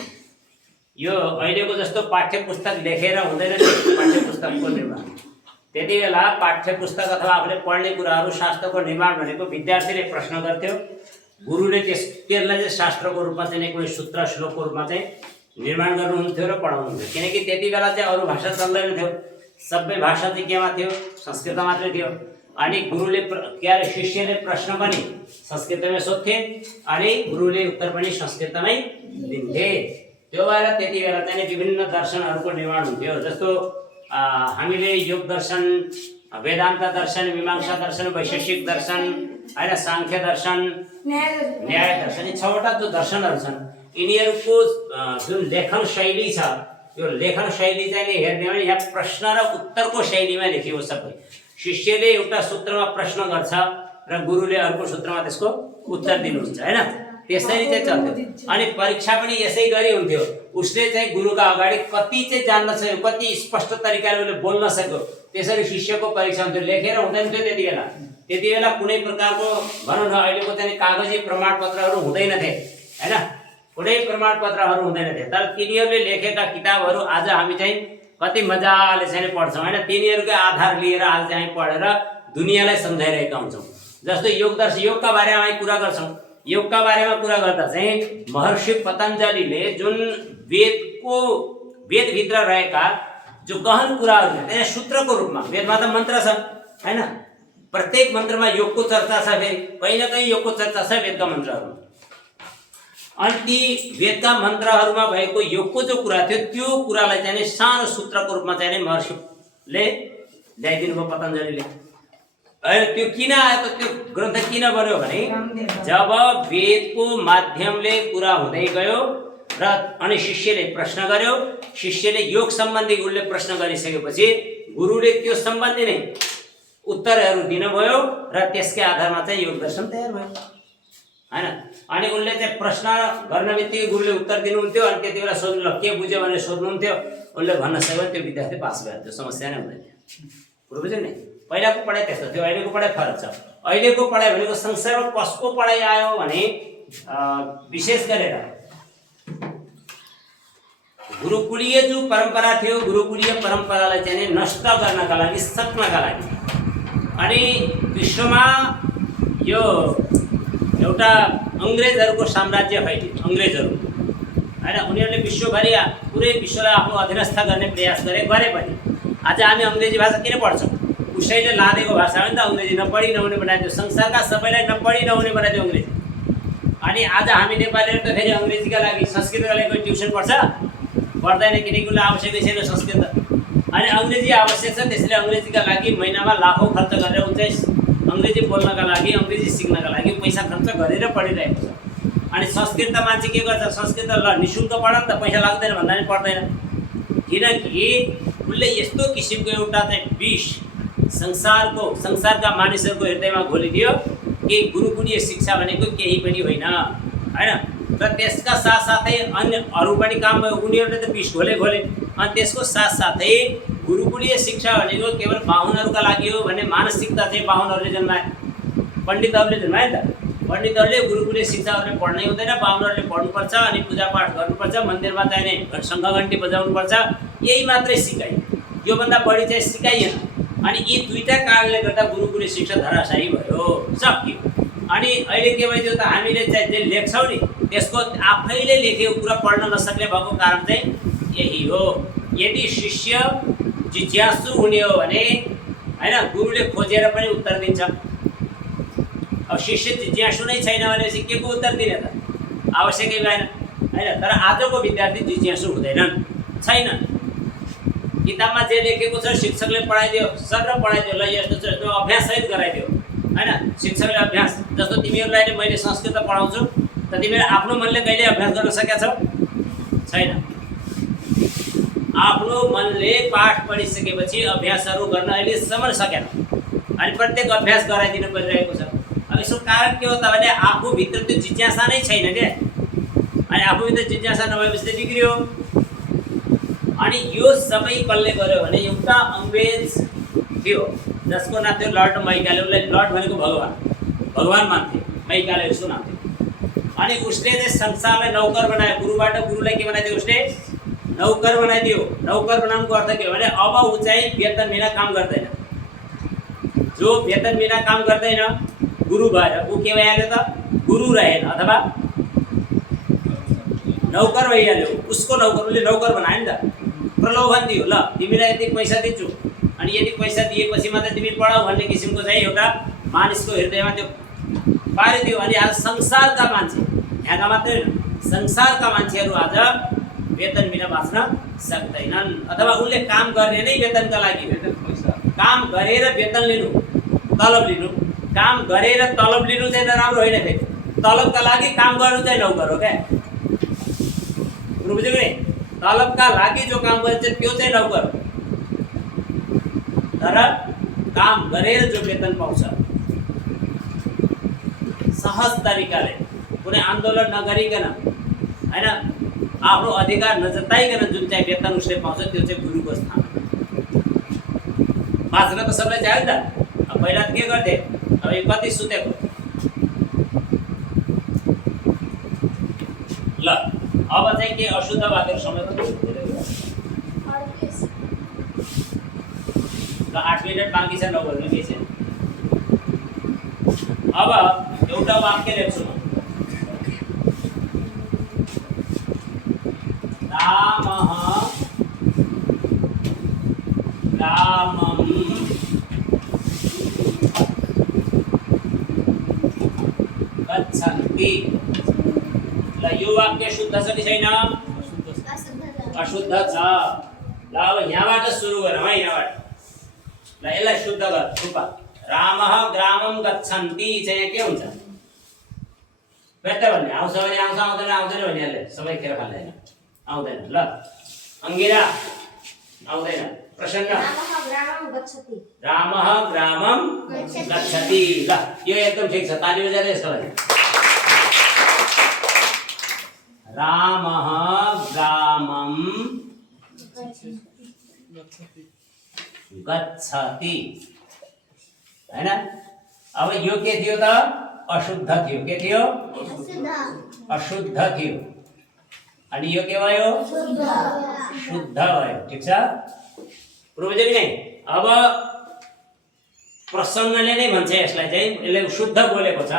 यो अहिलेको जस्तो पाठ्य पुस्तक लेखेर हुँदैन नि पाठ्य पुस्तकको निर्माण। त्यति बेला पाठ्य पुस्तक अथवा आफूले पढ्ने कुराहरू शास्त्रको निर्माण भनेको विद्यार्थीले प्रश्न गर्थ्यो, गुरुले त्यसलाई चाहिँ शास्त्रको रूपमा चाहिँ कुनै सूत्र श्लोकको रूपमा चाहिँ निर्माण गर्नुहुन्थ्यो र पढाउनुहुन्थ्यो। किनकि त्यति बेला चाहिँ अरू भाषा चल्दैन थियो, सबै भाषा चाहिँ केमा थियो संस्कृत मात्रै थियो। अनि गुरुले के अरे शिष्यले प्रश्न पनि संस्कृतमै सोध्थे अनि गुरुले उत्तर पनि संस्कृतमै दिन्थे। त्यो भएर त्यति बेला चाहिँ विभिन्न दर्शनहरूको निर्माण हुन्थ्यो। जस्तो हामीले योग दर्शन, वेदान्त दर्शन, मीमांसा दर्शन, वैशेषिक दर्शन हैन, सांख्य दर्शन, न्याय दर्शन, यी 6वटा जो दर्शनहरू छन् यिनीहरूको जुन लेखन शैली छ यो लेखन शैली चाहिँ हेर्ने भने यहाँ प्रश्न र उत्तरको शैलीमा लेखिएको सबै। शिष्यले एउटा सूत्रमा प्रश्न गर्छ र गुरुले अर्को सूत्रमा त्यसको उत्तर दिनुहुन्छ हैन, त्यसरी चाहिँ चल्थ्यो। अनि परीक्षा पनि यसै गरी हुन्थ्यो। उसले चाहिँ गुरुका अगाडि कति चाहिँ जान्न सक्यो, कति स्पष्ट तरिकाले उसले बोल्न सक्यो, त्यसरी शिष्यको परीक्षा हुन्थ्यो। लेखेर हुँदैन थियो त्यति बेला। त्यति बेला कुनै प्रकारको भनौँ न अहिलेको चाहिँ कागजी प्रमाणपत्रहरू हुँदैनथे हैन, कुनै प्रमाणपत्रहरू हुँदैनथे। तर तिनीहरूले लेखेका किताबहरू आज हामी चाहिँ कति मजाले चाहिँ पढ्छौँ हैन। तिनीहरूकै आधार लिएर आज चाहिँ पढेर दुनियाँलाई सम्झाइरहेका हुन्छौँ। जस्तो योग दर्शन, योगका बारेमा हामी कुरा गर्छौँ। योगका बारेमा कुरा गर्दा चाहिँ महर्षि पतञ्जलिले जुन वेदभित्र रहेका जो गहन कुराहरू त्यहाँ सूत्रको रूपमा, वेदमा त मन्त्र छ हैन, प्रत्येक मन्त्रमा योगको चर्चा छ, फेरि कहीँ न कहीँ योगको चर्चा छ वेदका मन्त्रहरूमा। अनि ती वेदका मन्त्रहरूमा भएको योगको जो कुरा थियो त्यो कुरालाई चाहिँ सानो सूत्रको रूपमा चाहिँ महर्षिले ल्याइदिनु भयो पतञ्जलिले। अहिले त्यो किन आयो त, त्यो ग्रन्थ किन बन्यो भने जब वेदको माध्यमले कुरा हुँदै गयो र अनि शिष्यले प्रश्न गर्यो, शिष्यले योग सम्बन्धी उसले प्रश्न गरिसकेपछि गुरुले त्यो सम्बन्धी नै उत्तरहरू दिनुभयो र त्यसकै आधारमा चाहिँ योग दर्शन तयार भयो हैन। अनि उनले चाहिँ प्रश्न गर्न बित्तिकै गुरुले उत्तर दिनुहुन्थ्यो। अनि त्यति बेला सोध्नु ल के बुझ्यो भनेर सोध्नुहुन्थ्यो, उसले भन्न सक्यो त्यो विद्यार्थी पास भयो, त्यो समस्या नै हुँदैन। कुरो बुझ्यो नि? पहिलाको पढाइ त्यस्तो थियो, अहिलेको पढाइ फरक छ। अहिलेको पढाइ भनेको संसारमा कसको पढाइ आयो भने विशेष गरेर गुरुकुलीय जो परम्परा थियो, गुरुकुलीय परम्परालाई चाहिँ नष्ट गर्नका लागि, सक्नका लागि अनि विश्वमा यो एउटा अङ्ग्रेजहरूको साम्राज्य फैलियो। अङ्ग्रेजहरू हैन, उनीहरूले विश्वभरि पुरै विश्वलाई आफ्नो अधीनस्थ गर्ने प्रयास गरे पनि आज हामी अङ्ग्रेजी भाषा किन पढ्छौँ? उसैले लादेको भाषा हो नि त अङ्ग्रेजी। नपढी नहुने बनाइदियो, संसारका सबैलाई नपढी नहुने बनाइदियो अङ्ग्रेजी। अनि आज हामी नेपालीहरू त फेरि अङ्ग्रेजीका लागि, संस्कृतका लागि कोही ट्युसन पढ्छ? पढ्दैन, किनकि उसलाई आवश्यकै छैन संस्कृत अनि अङ्ग्रेजी आवश्यक छ, त्यसैले अङ्ग्रेजीका लागि महिनामा लाखौँ खर्च गरेर ऊ चाहिँ अङ्ग्रेजी बोल्नका लागि, अङ्ग्रेजी सिक्नका लागि पैसा खर्च गरेर पढिरहेको छ। अनि संस्कृत त मान्छे के गर्छ, संस्कृत त ल निःशुल्क पढ नि त, पैसा लाग्दैन भन्दा पनि पढ्दैन, किनकि उसले यस्तो किसिमको एउटा चाहिँ विष संसारका मानिसहरूको हृदयमा घोलिदियो कि गुरुकुलीय शिक्षा भनेको केही पनि होइन, होइन। र त्यसका साथसाथै अन्य अरू पनि काम भयो, उनीहरूले त विष घोले। अनि त्यसको साथसाथै गुरुकुलीय शिक्षा भनेको केवल बाहुनहरूका लागि हो भन्ने मानसिकता चाहिँ बाहुनहरूले जन्माए, पण्डितहरूले जन्माए नि त। पण्डितहरूले गुरुकुलीय शिक्षाहरूले पढ्नै हुँदैन, बाहुनहरूले पढ्नुपर्छ, अनि पूजापाठ गर्नुपर्छ, मन्दिरमा चाहिने शङ्खघन्टी बजाउनुपर्छ, यही मात्रै सिकाइयो, योभन्दा बढी चाहिँ सिकाइएन। अनि यी दुईटा कारणले गर्दा गुरुकुलीय शिक्षा धराशायी भयो, सकियो। अनि अहिले के भइदियो त, हामीले चाहिँ जे लेख्छौँ नि त्यसको आफैले लेखेको कुरा पढ्न नसक्ने भएको कारण चाहिँ यही हो। यदि शिष्य जिज्ञासु हुने हो भने होइन, गुरुले खोजेर पनि उत्तर दिन्छ। अब शिष्य जिज्ञासु नै छैन भनेपछि के को उत्तर दिने त, आवश्यकै भएन, होइन। तर आजको विद्यार्थी जिज्ञासु हुँदैनन्, छैनन्। किताबमा जे लेखेको छ शिक्षकले पढाइदियो, सर पढाइदियो, ल यस्तो छ, यस्तो अभ्याससहित गराइदियो, होइन। शिक्षकले अभ्यास, जस्तो तिमीहरूलाई नै मैले संस्कृत पढाउँछु, त तिमीले आफ्नो मनले कहिले अभ्यास गर्न सकेका छौ? छैन। आफ्नो मनले पाठ पढिसकेपछि अभ्यासहरू गर्न अहिलेसम्म सकेन, अनि प्रत्येक अभ्यास गराइदिनु परिरहेको छ। अब यसको कारण के हो त भने आफूभित्र त्यो जिज्ञासा नै छैन क्या, अनि आफूभित्र जिज्ञासा नभएपछि त बिग्रियो। अनि यो सबै कसले गर्यो भने एउटा अङ्ग्रेज थियो जसको नाम थियो लर्ड मैकाले। उसलाई लर्ड भनेको भगवान मान्थे, मैकाले उसको नाम थियो। अनि उसले चाहिँ संसारलाई नौकर बनायो, गुरुबाट गुरुलाई के बनाइदियो, उसले नौकर बनाइदियो। नौकर बनाउनुको अर्थ के हो भने अब ऊ चाहिँ वेतन बिना काम गर्दैन। जो वेतन बिना काम गर्दैन गुरु भएर ऊ के भइहाल्यो त, गुरु रहेन अथवा नौकर भइहाल्यो। उसको नौकर, उसले नौकर बनायो नि त, प्रलोभन दियो, ल तिमीलाई यति पैसा दिन्छु, अनि यति पैसा दिएपछि मात्रै तिमी पढाऊ भन्ने किसिमको चाहिँ एउटा मानिसको हृदयमा त्यो पारिदियो। अनि आज संसारका मान्छे, यहाँका मात्रै होइन, संसारका मान्छेहरू आज वेतन बिना बाँच्न सक्दैनन्, अथवा उसले काम गर्ने नै वेतनका लागि, काम गरेर वेतन लिनु, तलब लिनु। काम गरेर तलब लिनु चाहिँ नराम्रो होइन, फेरि तलबका लागि काम गर्नु चाहिँ नौकर हो क्या, बुझ्यो कि? तलबका लागि जो काम गर्छ त्यो चाहिँ नौकर, तर काम गरेर जो वेतन पाउँछ सहज तरिकाले, कुनै आन्दोलन नगरिकन, होइन, आफ्नो अधिकार नजताइकन जुन चाहिँ वेतन उसले पाउँछ त्यो चाहिँ गुरुको स्थान। बाँच्न त सबैलाई चाहियो नि त। अब पहिला त के गर्थे, अब यो कति सुतेको, ल अब चाहिँ के अशुद्ध बाटो समय ल 8 मिनट बाँकी छ, नभन्नु के छैन। अब एउटा वाक्य लेख्छु म, रामः ग्रामं गच्छन्ति। ल यो वाक्य शुद्ध छ कि छैन? अशुद्ध छ। ल अब यहाँबाट सुरु गरौँ है, यहाँबाट। ल यसलाई शुद्ध गर, रूपा। रामः ग्रामं गच्छन्ति चाहिँ के हुन्छ? बेटर भन्ने आउँछ भने आउँछ, आउँदैन आउँदैन भनिहाल्यो, सबै खेर फाल्दैन, आउँदैन। ल अङ्गिरा आउँदैन, प्रसन्न रामः ग्रामं गच्छति। ल यो एकदम ठिक छ, ताली बजाएर यसको लागि। रामः ग्रामं गच्छति, हैन? अब यो के थियो त? अशुद्ध थियो। के थियो? अशुद्ध थियो। अनि यो के भयो? शुद्ध भयो। ठिक छ? बुझ्यो कि नै? अब प्रसन्नले नै भन्छ यसलाई चाहिँ, यसले शुद्ध बोलेको छ।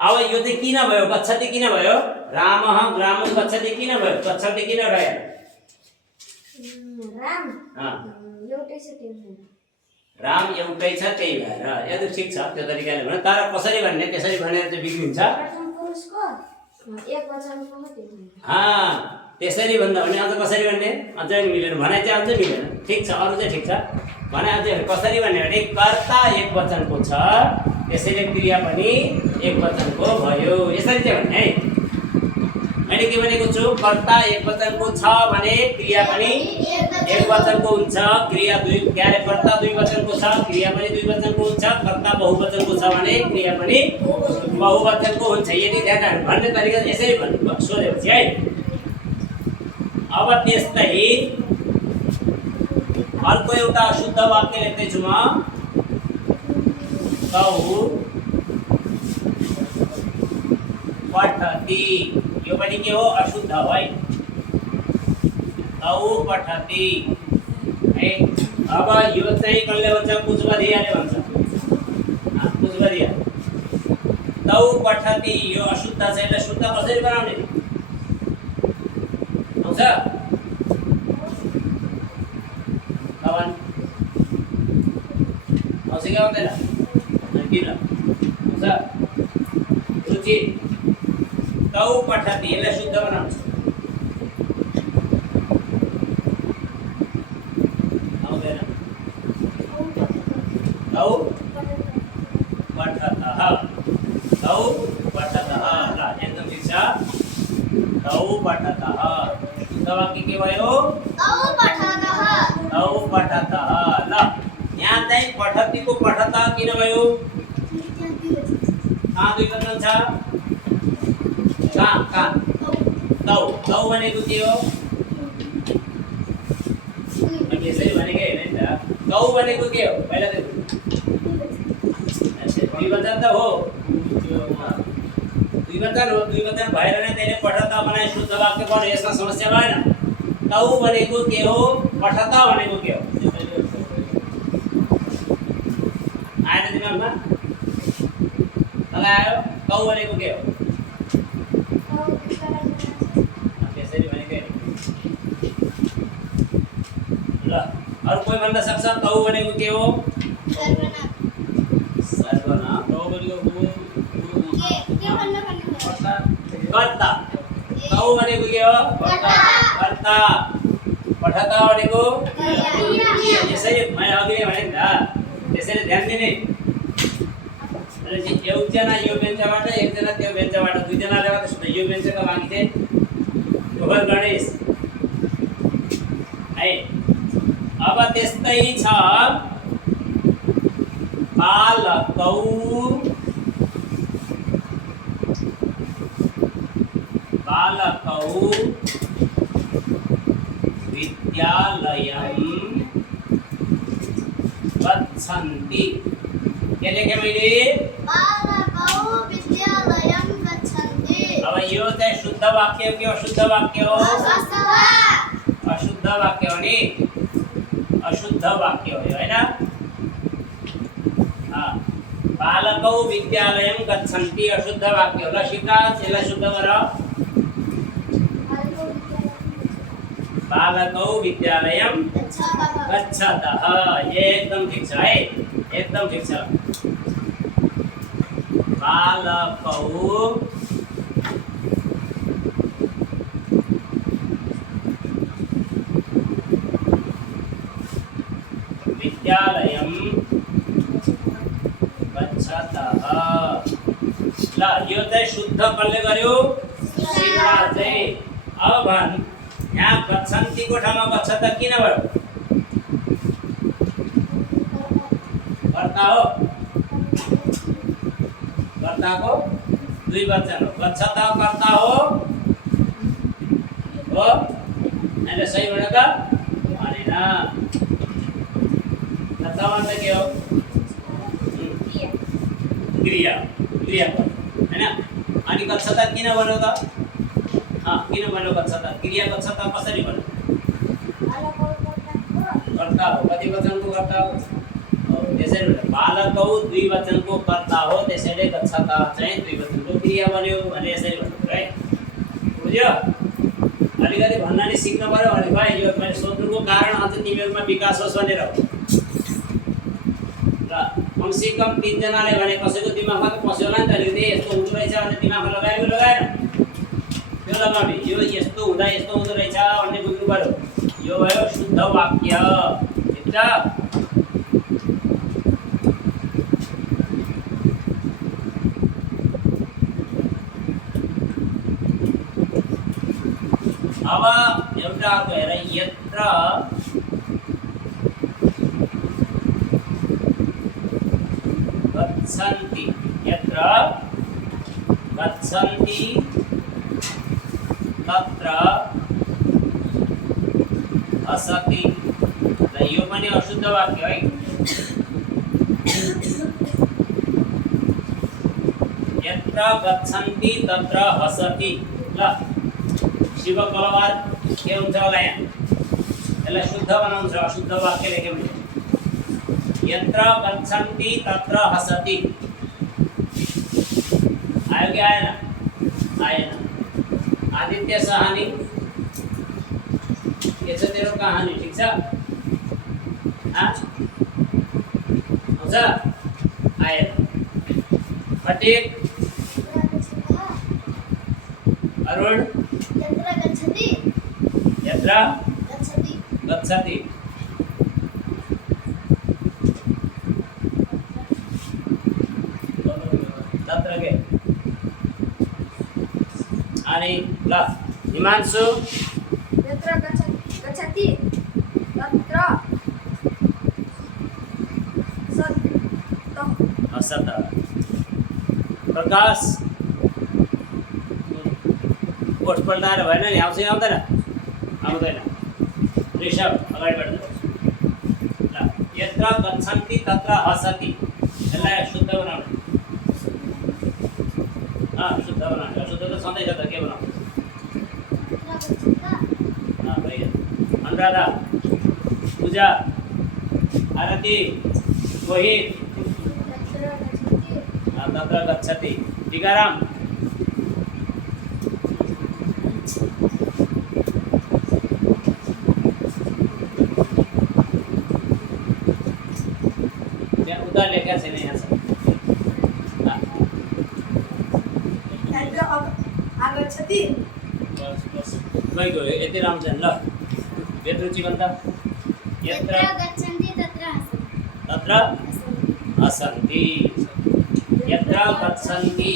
अब यो चाहिँ किन भयो? गच्छति किन भयो? रामः ग्रामं गच्छति किन भयो? गच्छति किन रह्यो? राम एउटै छ, त्यही भएर। यो ठिक छ, त्यो तरिकाले भन। तर कसरी भन्ने, त्यसरी भनेर चाहिँ बिग्रिन्छ। त्यसरी भन्दा भने अझ कसरी भन्ने अझै मिलेन भनाइ चाहिँ अझै मिलेन ठिक छ अरु चाहिँ ठिक छ भनाइ अझै कसरी भन्ने भने कर्ता एक वचनको छ त्यसैले क्रिया पनि एक वचनको भयो यसरी चाहिँ भन्ने है मैले के भनेको छु कर्ता एक वचनको छ भने क्रिया पनि एक वचनको हुन्छ क्रिया दुई क्यारे कर्ता दुई वचनको छ क्रिया पनि दुई वचनको हुन्छ कर्ता बहुवचनको छ भने क्रिया पनि बहुवचनको हुन्छ यदि ध्यान राख्नु भन्ने तरिका यसरी भन्नु सोधेपछि है अब त्यस्तै अर्को एउटा अशुद्ध वाक्य लेख्दैछु म तौ पठति यो पनि के हो अशुद्ध हो है तौ पठति है अब यो चाहिँ कसले भन्छ कुचबधियाले भन्छ कुचबधिया तौ पठति यो अशुद्ध छ यसलाई शुद्ध कसरी बनाउने आउँछ कवन आउँछ कि आउँदैन किन आउँछ रुचि तौ पठति यसलाई शुद्ध बनाउनु आउँदैन तौ पठतः तौ पठतः ल एकदम ठिक छ तौ पठतः शुद्ध वाक्य के भयो तौ पठतः तौ पठतः ल यहाँ चाहिँ पठतिको पठतः किन भयो कहाँ दुई वचन छ कहाँ तौ तौ भनेको के हो मैले यसरी भनेकै होइन नि त तौ भनेको के हो पहिला देखो दुई वचन त हो दुई वचन भएर नै त्यसले पठतः बनाए शुद्ध वाक्य बन्यो यसमा समस्या भएन तौ भनेको के हो पठतः भनेको के हो आएन दिमागमा लगायो तौ भनेको के हो त्यसरी भनेकै ल अरु कोही भन्न सक्छ तौ भनेको के हो सर्वनाम तौ भनेको कर्ता तौ भनेको के हो कर्ता पठतः भनेको यसरी मैले अघि नै भने नि त त्यसैले ध्यान दिने एकजना यो बेन्चबाट एकजना त्यो बेन्चबाट दुईजनाले मात्र सुन्नु यो बेन्चका माथि चाहिँ गोबर गणेश है अब त्यस्तै छ बालकौ विद्यालयं गच्छन्ति के लेखे मैले बालकौ विद्यालयं गच्छन्ति अब यो चाहिँ शुद्ध वाक्य हो कि अशुद्ध वाक्य हो अशुद्ध वाक्य हो नि अशुद्ध वाक्य हो हैन बालकौ विद्यालयं गच्छन्ति अशुद्ध वाक्य हो ल शिवराज यसलाई शुद्ध गर बालकौ विद्यालयं गच्छतः एकदम ठीक छ है एकदम ठीक छ बालकौ विद्यालयं गच्छतः ल यो चाहिँ शुद्ध कसले गर्यो शिवराज चाहिँ अब भन यहाँ गच्छन्तिको ठाउँमा गच्छतः किन भयो कर्ता हो कर्ताको दुई वचन हो गच्छतः कर्ता हो हैन सही भने त भनेन कर्ता मतलब के हो क्रिया क्रिया हैन अनि गच्छतः किन भन्यो त किन भन्यो गच्छतः क्रिया गच्छतः कसरी भन्यो कर्ता हो कति वचनको कर्ता हो त्यसैले बालकौ दुई वचनको कर्ता हो त्यसैले गच्छतः चाहिँ दुई वचनको क्रिया बन्यो भने यसरी भन्नु है बुझ्यो अलिकति भन्न नि सिक्नु पर्यो भने भाइ यो मैले सोध्नुको कारण अझ तिमीहरुमा विकास होस् भनेर हो र कमसे कम तीन जनाले भने कसैको दिमागमा त पस्यो होला नि त अलिकति यस्तो हुँदो रहेछ भने दिमागमा लगायो लगाएन त्यो लगाउने यो यस्तो हुँदा यस्तो हुँदो रहेछ भन्ने बुझ्नु पर्यो यो भयो शुद्ध वाक्य ठिक छ अब एउटा अर्को हेर यत्र गच्छन्ति यत्र गच्छन्ति तत्र हसति ल यो पनि अशुद्ध वाक्य है यत्र गच्छन्ति तत्र हसति ल शिव कलवार के हुन्छ होला यहाँ यसलाई शुद्ध बनाउँछ अशुद्ध वाक्य लेख्यो भने यत्र गच्छन्ति तत्र हसति आयो कि आएन आएन आदित्य सहानी के छ तेरो कहानी ठीक छ आउँछ आएन फटिक अरुण यत्र गच्छति यत्र गच्छति गच्छति तत्र के अनि ल हिमांशु यत्र गच्छति तत्र हसत प्रकाश कोट पल्टाएर भएन नि आउँछ आउँदैन आउँदैन ऋषभ अगाडि बढ्नु ल यत्र गच्छन्ति तत्र हसति यसलाई शुद्ध बनाउनु शुद्ध बनाउनु अशुद्ध त सधैँ छ त के बनाउनु भइगयो अनुराधा पूजा आरती मोहित तत्र गच्छति टीकाराम त्यहाँ उता लेखा छैन यहाँ छ आगच्छति गयो यति राम्रो छ ल वेदरुचि भन्दा यत्र गच्छन्ति तत्र तत्र हसन्ति यत्र गच्छन्ति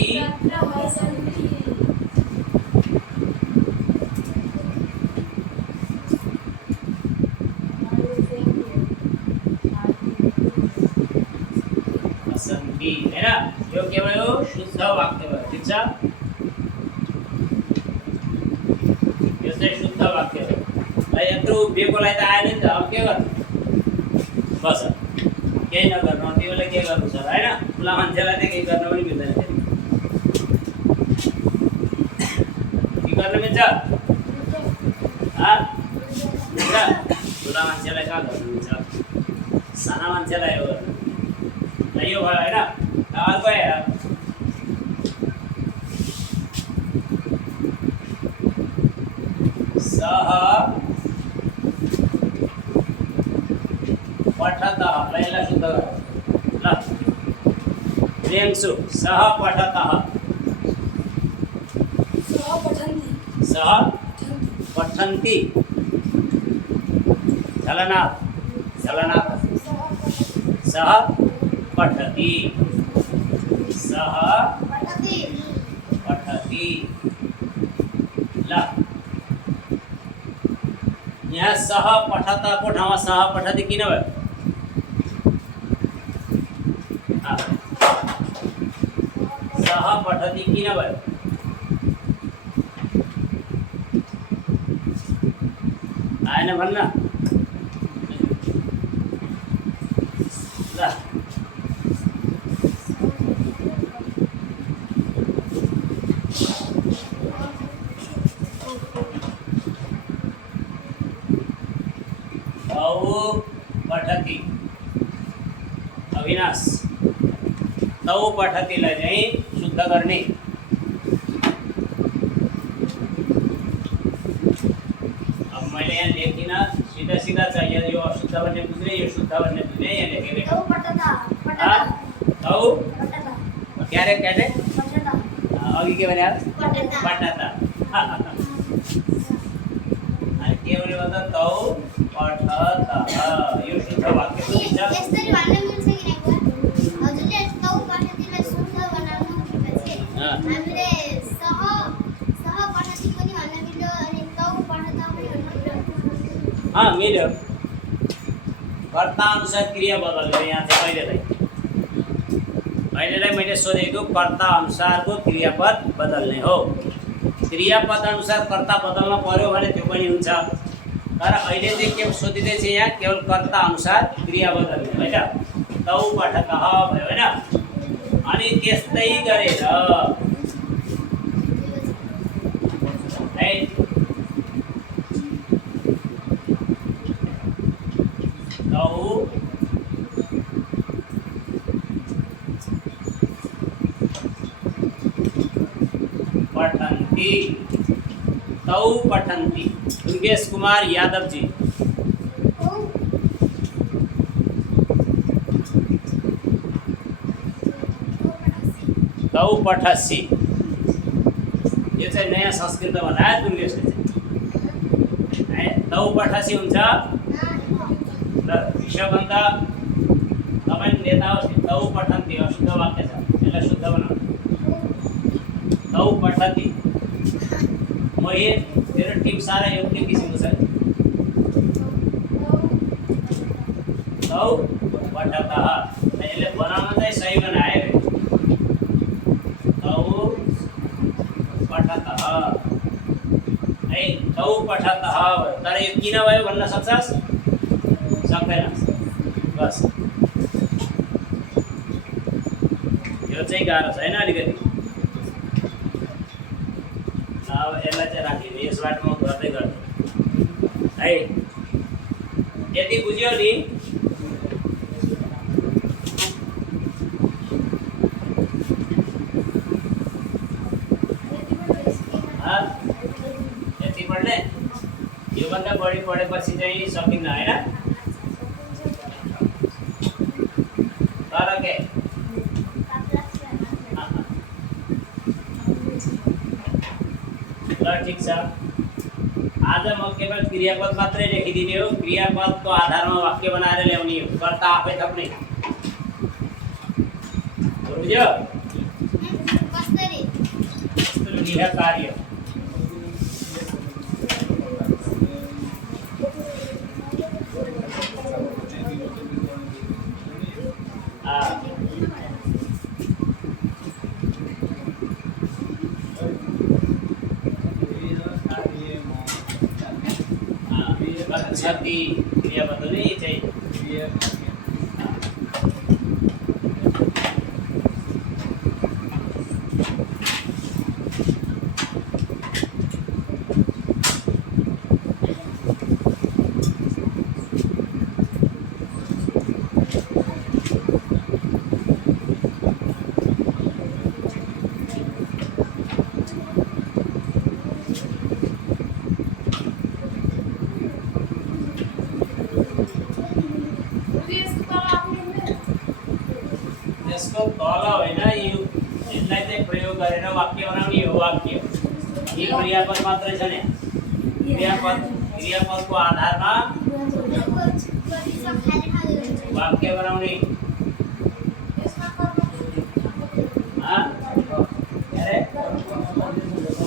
हसन्ति हैन यो के भयो शुद्ध वाक्य भयो ठीक छ यो चाहिँ शुद्ध वाक्य हो यत्रो उभिएकोलाई त आएन नि त अब के गर्नु बस केही नगर्नु तिमीले के गर्नु छ हैन ठुला मान्छेलाई त केही गर्न पनि मिल्दैन के गर्न मिल्छ मिल्छ ठुला मान्छेलाई कहाँ गर्नु मिल्छ साना मान्छेलाई हो गर्नु यो भयो होइन अर्को हेर सह पठतः ल यसलाई शुद्ध गर ल प्रियंशु सह पठतः सह पठन्ति झलनाथ झलनाथ सह पठति सह पठति ल यहाँ सह पठता को ठाउँमा सह पठति किन भयो सह पठति किन भयो आएन भन्न ल पठति अविनाश तौ पठतिलाई चाहिँ शुद्ध गर्ने अब मैले यहाँ लेखिनँ सीधा सीधा चाहिए यो अशुद्ध भन्ने बुझ्ने यो शुद्ध भन्ने बुझ्ने यहाँ लेखेको तौ क्यारे क्यारे अघि के भने पठता के भने भन्दा तौ पठतः यो शुद्ध वाक्य बनिन्छ। यसरी भन्न मिल्छ कि नहीं हजुरले तौ पठतीलाई शुद्ध बनाउनु भनेपछि हामीले सह पठती पनि भन्न मिल्यो अनि तौ पठतः पनि भन्न मिल्यो। मिल्यो। कर्ता अनुसार क्रिया बदल्यो यहाँ चाहिँ अहिलेलाई मैले सोधेको कर्ता अनुसारको क्रियापद बदल्ने हो। क्रियापद अनुसार कर्ता बदल्न पर्यो भने त्यो पनि हुन्छ, तर अहिले चाहिँ के सोधिँदैछ यहाँ केवल कर्ता अनुसार क्रिया बदल्ने होइन। तौ पठतः भयो होइन। अनि त्यस्तै गरेर है तौ पठन्ति तौ पठन्ति। दुर्गेश कुमार यादव जी तौ पठसि यो चाहिँ नयाँ संस्कृत बनायो दुर्गेशले चाहिँ है। तौ पठसि हुन्छ र विषयभन्दा तपाईँ नेता हो तौ पठन्ति अशुद्ध वाक्य छ, यसलाई शुद्ध बनाउनु। तौ पठति मोही तेरो टिम सारा एउटै किसिमको छ। तौ पठतः यसले बनाउन चाहिँ सही बनायो। तौ पठतः है तौ पठतः तर यो किन भयो भन्न सक्छस्? सक्दैन। बस यो चाहिँ गाह्रो छैन अलिकति। अब यसलाई चाहिँ राखिदिनु, यसबाट म गर्दै गर्छु है। यति बुझ्यो नि? यति पढ्ने? योभन्दा बढी पढेपछि चाहिँ सकिन्न होइन। तर के ल ठिक छ। आज म केवल क्रियापद मात्रै लेखिदिने हो। क्रियापदको आधारमा वाक्य बनाएर ल्याउने हो, कर्ता आफै थप्ने। बुझ्यो? यस्तो कार्य गच्छति क्रियापद नै चाहिँ यसको तल होइन, यो यसलाई चाहिँ प्रयोग गरेर वाक्य बनाउने हो। वाक्य यी क्रियापद मात्रै छ नि। क्रियापदको आधारमा वाक्य बनाउने।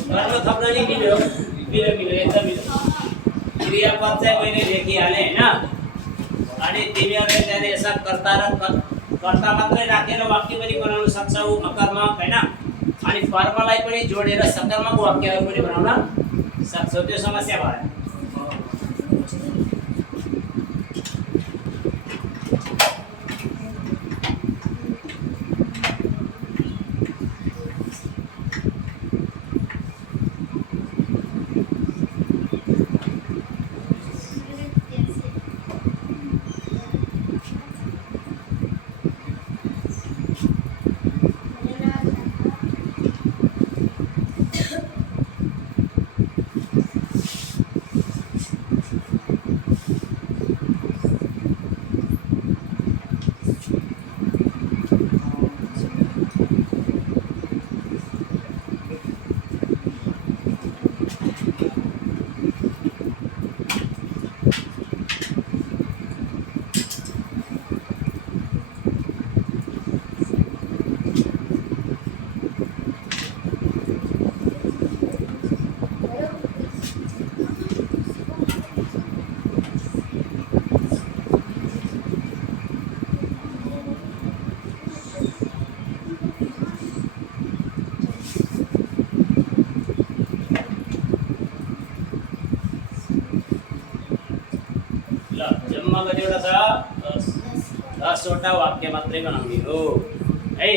कर्म थप्न नि मिल्यो एकदम मिल्यो। क्रियापद चाहिँ मैले लेखिहालेँ होइन। अनि तिमीहरूले त्यहाँनिर यसमा कर्ता मात्रै राखेर वाक्य पनि बनाउन सक्छौ अकर्मक होइन। अनि कर्मलाई पनि जोडेर सकर्मक वाक्यहरू पनि बनाउन सक्छौ। त्यो समस्या भयो। कतिवटा छ 10 वटा वाक्य मात्रै बनाउने हो है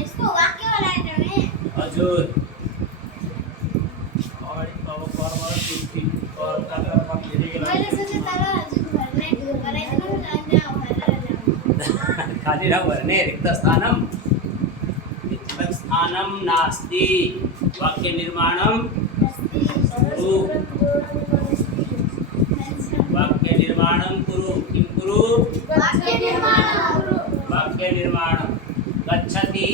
यसको वाक्य बनाएर नि हजुर अगाडि अब कर्म र सिद्धि कर्ता र पद धेरै मैले सोचे तर हजुर घरमै गराइदिनु नि अन्त भएर खाली नभर्ने रिक्त स्थानं नास्ति वाक्य निर्माणं कुरु वाक्य निर्माणं कुरु किं कुरु वाक्य निर्माणं गच्छति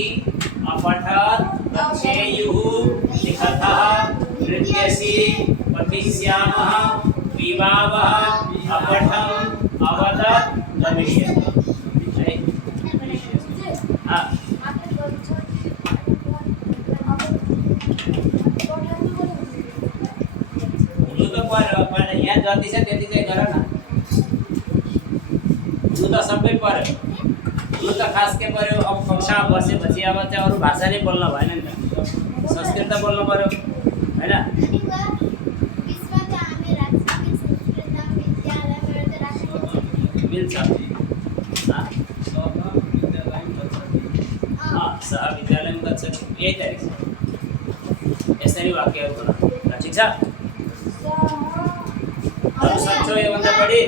अपठत् गच्छेयुः लिखतः नृत्यसि पठिष्यामः पिबावः अपठम् अवदत् गमिष्यति हाँ हुनु त पर्यो यहाँ जति छ त्यति चाहिँ गर न हुनु त सबै पर्यो हुनु त खास के पर्यो अब कक्षा बसेपछि अब चाहिँ अरू भाषा नै बोल्न भएन नि त संस्कृत त बोल्नु पर्यो होइन मिल्छ सह विद्यालय में गच्छति यही तारिख छ यसरी वाक्यहरू बना ठीक छ अरू सक्छौ योभन्दा बढी